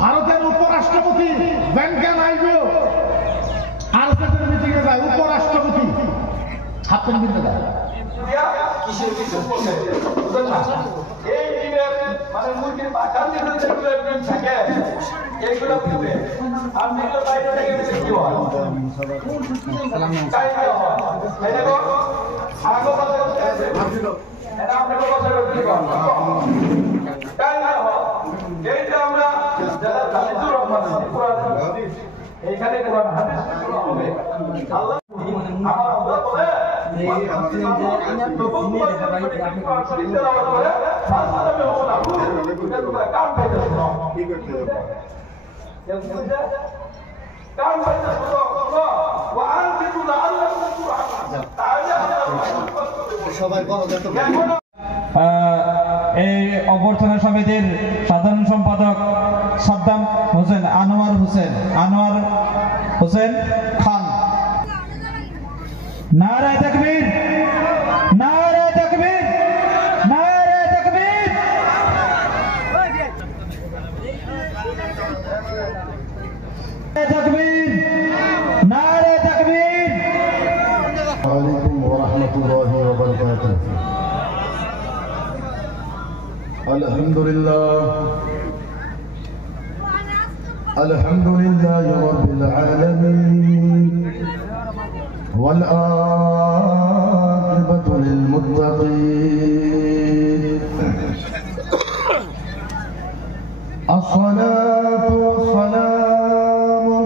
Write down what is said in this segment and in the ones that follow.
ভারতের উপরাষ্ট্রপতি ভেঙ্কাইয়া নাইডু আরএসএসের মিটিং এ যায়, উপরাষ্ট্রপতি হাত পেন দিতে যায়। কিসের কিছু বলছে বুঝলেন না? এই ডিমের মানে মুরগির পাখার ভিতরে যেগুলো ডিম থাকে এইগুলো দিবে, আর যেগুলো বাইরে থেকে বেশি কি হয়? তাই হয়। এই দেখো আগো কথা এটা আপনাকে কথা কি বল? তাই না হয়। এইটা আমরা যারা জালিদুর রহমান কোরআন এইখানে কোরআন হাদিস শুরু হবে। আল্লাহ আমার আল্লাহ বলে এই অভ্যর্থনা সমিতির সাধারণ সম্পাদক সাদ্দাম হোসেন আনোয়ার হোসেন খান। নারায়ে তাকবীর, নারায়ে তাকবীর, নারায়ে তাকবীর। তাকবীর, নারায়ে তাকবীর। আলাইকুম ওয়া রাহমাতুল্লাহি ওয়া বারাকাতুহু। আলহামদুলিল্লাহ, আলহামদুলিল্লাহি রাব্বিল আলামিন ওয়াল আকিবাতু লিল মুত্তাকিন। আসসালাতু ওয়াসসালামু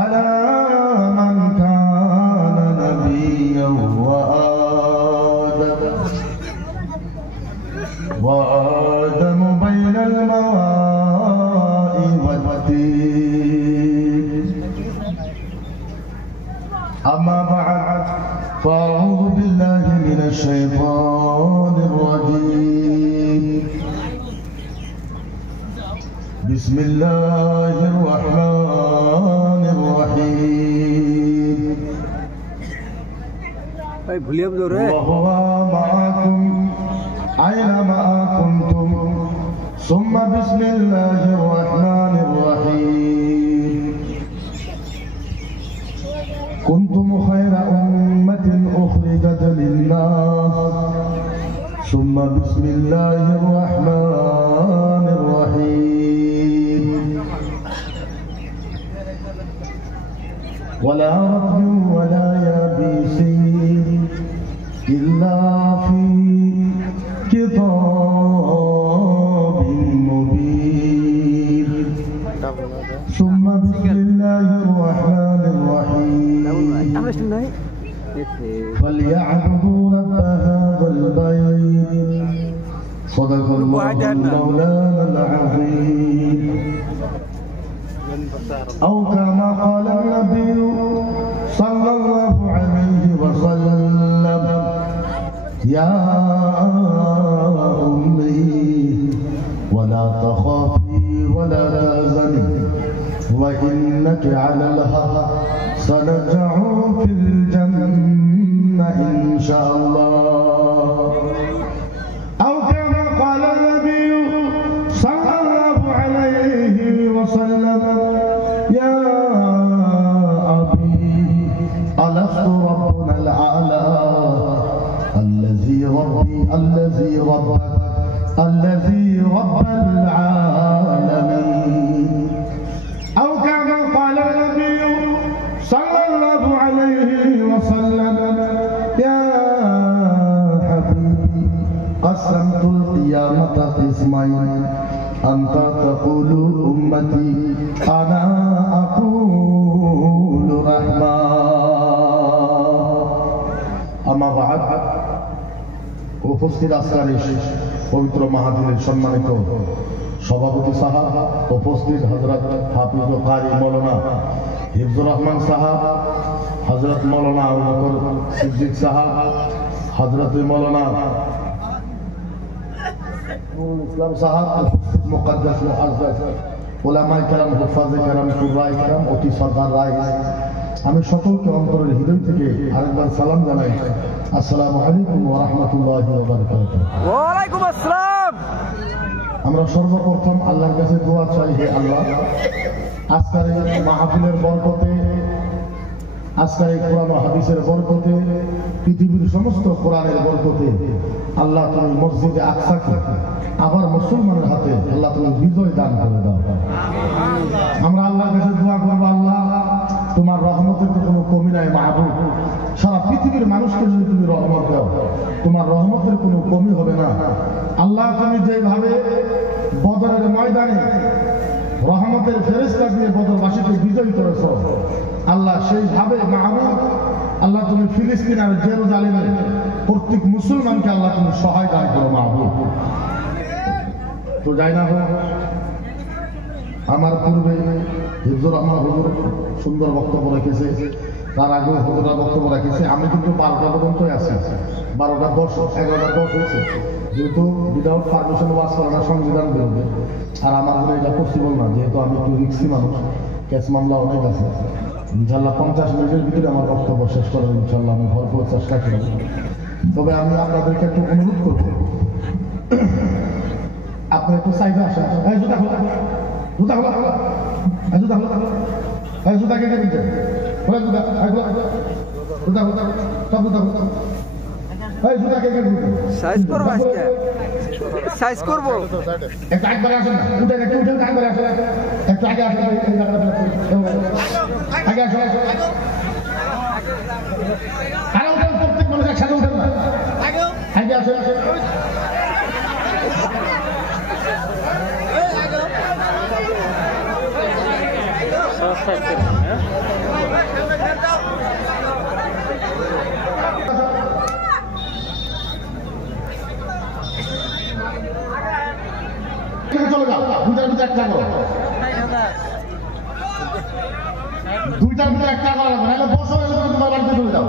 আলা মান কানা নাবিয়্যান ওয়া وآدم بين الماء والطين. أما بعد فأعوذ بالله من الشيطان الرجيم. بسم الله الرحمن الرحيم. وهو معكم أينما كنتم ثم بسم الله الرحمن الرحيم. كنتم خير أمة أخرجت للناس ثم بسم الله الرحمن الرحيم. ولا رطب ولا يابس إلا في كتاب مبين. ثم بسم الله الرحمن الرحيم. فليعبدوا رب هذا البيت. صدق الله مولانا العظيم. أو كما قال النبي صلى الله عليه وسلم: يا أمي ولا تخافي ولا تحزني وإنك على الحق سنرجع في الجنة إن شاء الله. أو كما قال النبي صلى الله عليه وسلم: يا أبي ألست ربنا الأعلى الذي رب العالمين. أو كما قال النبي صلى الله عليه وسلم: يا حبيبي قسمت القيامة قسمين أنت تقول أمتي أنا أقول رحمة. أما بعد উপস্থিত আজকের পবিত্র মাহফিলের সম্মানিত সভাপতি সাহেব, উপস্থিত হযরত হাফিজ কারি মাওলানা হিফজুর রহমান সাহেব, হযরত মাওলানা আবু বকর সিদ্দিক সাহেব, হযরত মাওলানা ইসলাম সাহেব, মুকদ্দাস মুআজ্জাজ উলামায়ে কেরাম, হুফাজে কেরাম, কুররায়ে কেরাম, অতি সরদার রায়, আমি সকলকে অন্তরের হৃদয় থেকে আরেকবার সালাম জানাই। আসসালামু আলাইকুম ওয়া রাহমাতুল্লাহি ওয়া বারাকাতুহু। ওয়া আলাইকুম আসসালাম। আমরা সর্বপ্রথম আল্লাহর কাছে দোয়া চাই, হে আল্লাহ, আজকের এই মাহফিলের বরকতে, আজকের এই কোরআন ও হাদিসের বরকতে, পৃথিবীর সমস্ত কোরআনের বরকতে আল্লাহ তুমি মসজিদে আকসাকে আবার মুসলমানের হাতে আল্লাহ তুমি বিজয় দান করে দাও। আমরা আল্লাহর কাছে দোয়া করবো, আল্লাহ তোমার রহমতের তো কোনো কমি নাই মাহবুব, সারা পৃথিবীর মানুষকে যদি তুমি রহমত দাও, তোমার রহমতের কোনো কমি হবে না। আল্লাহ তুমি যেভাবে বদরের ময়দানে রহমতের ফেরেশতা দিয়ে বদরবাসীকে বিজয়ী করেছ, আল্লাহ সেইভাবে মাহবুব আল্লাহ তুমি ফিলিস্তিন আর জেরুজালেমে প্রত্যেক মুসলমানকে আল্লাহ তুমি সহায় দান করো মাহবুব। তো যাই না হোক, আমার পূর্বে হিফজুর রহমান হুজুর সুন্দর বক্তব্য রেখেছে, তার আগে হুজুরা বক্তব্য রেখেছে। আমি কিন্তু 12টা পর্যন্তই আছি, 12টা 10 11টা 10 হয়েছে, যেহেতু উইদাউট পারমিশন ওয়াজ করাটা সংবিধান বিরোধী, আর আমার জন্য এটা পসিবল না, যেহেতু আমি একটু রিক্সি মানুষ, কেস মামলা অনেক আছে। ইনশাল্লাহ 50 মিনিটের ভিতরে আমার বক্তব্য শেষ করার ইনশাল্লাহ আমি ভরপুর চেষ্টা করব। তবে আমি আপনাদেরকে একটু অনুরোধ করব, আপনি একটু সাইডে আসেন। এই জুতা খোলা, জুতা খোলা, এই জুতা খোলা, এই জুতা কে দিচ্ছে? খোলা জুতা, এই খোলা, জুতা খোলা, সব জুতা খোলা। এই জুতা কে দিচ্ছে? সাইজ করব আজকে, সাইজ করব। একটু আগে আসেন না, উঠে একটু উঠে আগে আসেন, একটু আগে আসেন, আগে আসেন। আরে উঠেন, প্রত্যেক মানুষ একসাথে উঠেন না, আগে আসেন। চলে যাও, দুইটার ভিতরে একটা করো, দুইটার ভিতরে একটা করো, নাহলে বছর এলে তোমার বাড়িতে চলে যাও।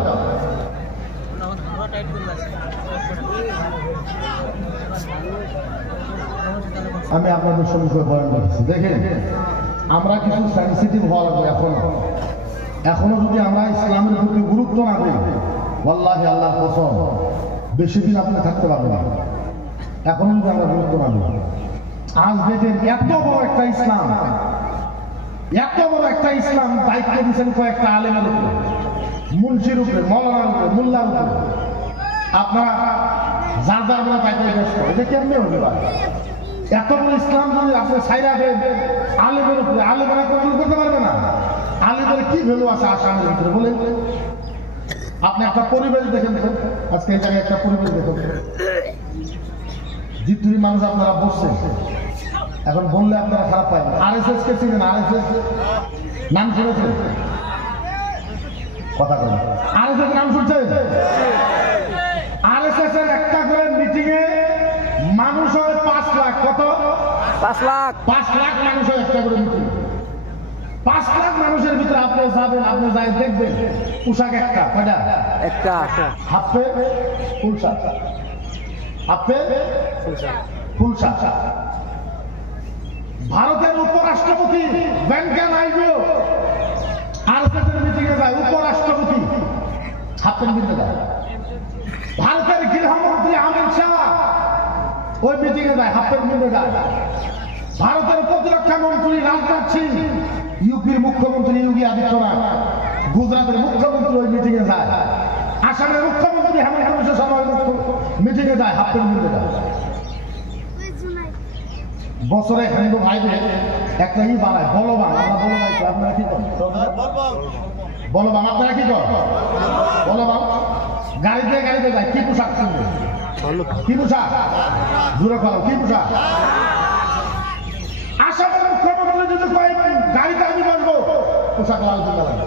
আমি আপনাদের সম্মুখে বয়ান রেখেছি, দেখেন আমরা কিছু সেন্সিটিভ হওয়া লাগবে। এখনো যদি আমরা ইসলামের প্রতি গুরুত্ব না দিই, ওয়াল্লাহি আল্লাহ কসম বেশি দিন আপনি থাকতে পারবেন না। এখনো যদি আমরা গুরুত্ব না দিই, আজ দেখেন এত বড় একটা ইসলাম, এত বড় একটা ইসলাম দায়িত্ব দিচ্ছেন কয়েকটা আলেমের উপরে, মুন্সির উপরে, মৌলানার উপরে, মোল্লার উপরে। আপনারা যার যার বলে দায়িত্ব ব্যস্ত, এটা কেমনি হতে পারে? এত বড় ইসলাম যদি আপনি ছাইরা দেন আলেমের উপরে, আলেমেরা কন্ট্রোল করতে পারবে না। আলেমের কি ভ্যালু আছে আসামের ভিতরে বলেন? আপনি একটা পরিবেশ দেখেন, আজকে এই জায়গায় একটা পরিবেশ দেখেন, জিতুরি মানুষ আপনারা বসছেন, এখন বললে আপনারা খারাপ পাবেন। RSS কে চিনেন? RSS নাম শুনেছেন? কথা বলেন, RSS নাম শুনছেন? RSS এর একটা করে মিটিং এ মানুষ হয় 5 লাখ। কত? 5 লাখ। 5 লাখ মানুষ হয় একটা করে মিটিং। 5 লাখ মানুষের ভিতরে আপনি যাবেন, আপনি যাই দেখবেন পোশাক একটা, কয়টা? একটা। Half pant, full shirt, half pant, full shirt. ভারতের উপরাষ্ট্রপতি ভেঙ্কাইয়া নাইডু RSS এর মিটিং এ যায়, উপরাষ্ট্রপতি হাফ প্যান্ট পিনতে যায়। ভারতের গৃহমন্ত্রী অমিত শাহ ওই মিটিং এ যায়, হাফ প্যান্ট পিনতে যায়। ভারতের প্রতিরক্ষা মন্ত্রী রাজনাথ সিং, ইউপির মুখ্যমন্ত্রী যোগী আদিত্যনাথ, গুজরাটের মুখ্যমন্ত্রী ওই মিটিং এ যায়। আসামের মুখ্যমন্ত্রী হেমন্ত বিশ্ব শর্মা মিটিং এ যায়, হাফ প্যান্ট পিনতে যায়। বছরে হিন্দু ভাইদের একটা ই বানায়, বলবান। আমরা বলবান, আপনারা কি করেন? বলবান আপনারা কি করেন? বলবান গাড়িতে গাড়িতে যায়, কি পোশাক কিনবে? কি পোশাক? জোরে করো, কি পোশাক? আসামের মুখ্যমন্ত্রী যদি কয় গাড়িতে আমি বসবো, পোশাক লাল দিতে লাগে।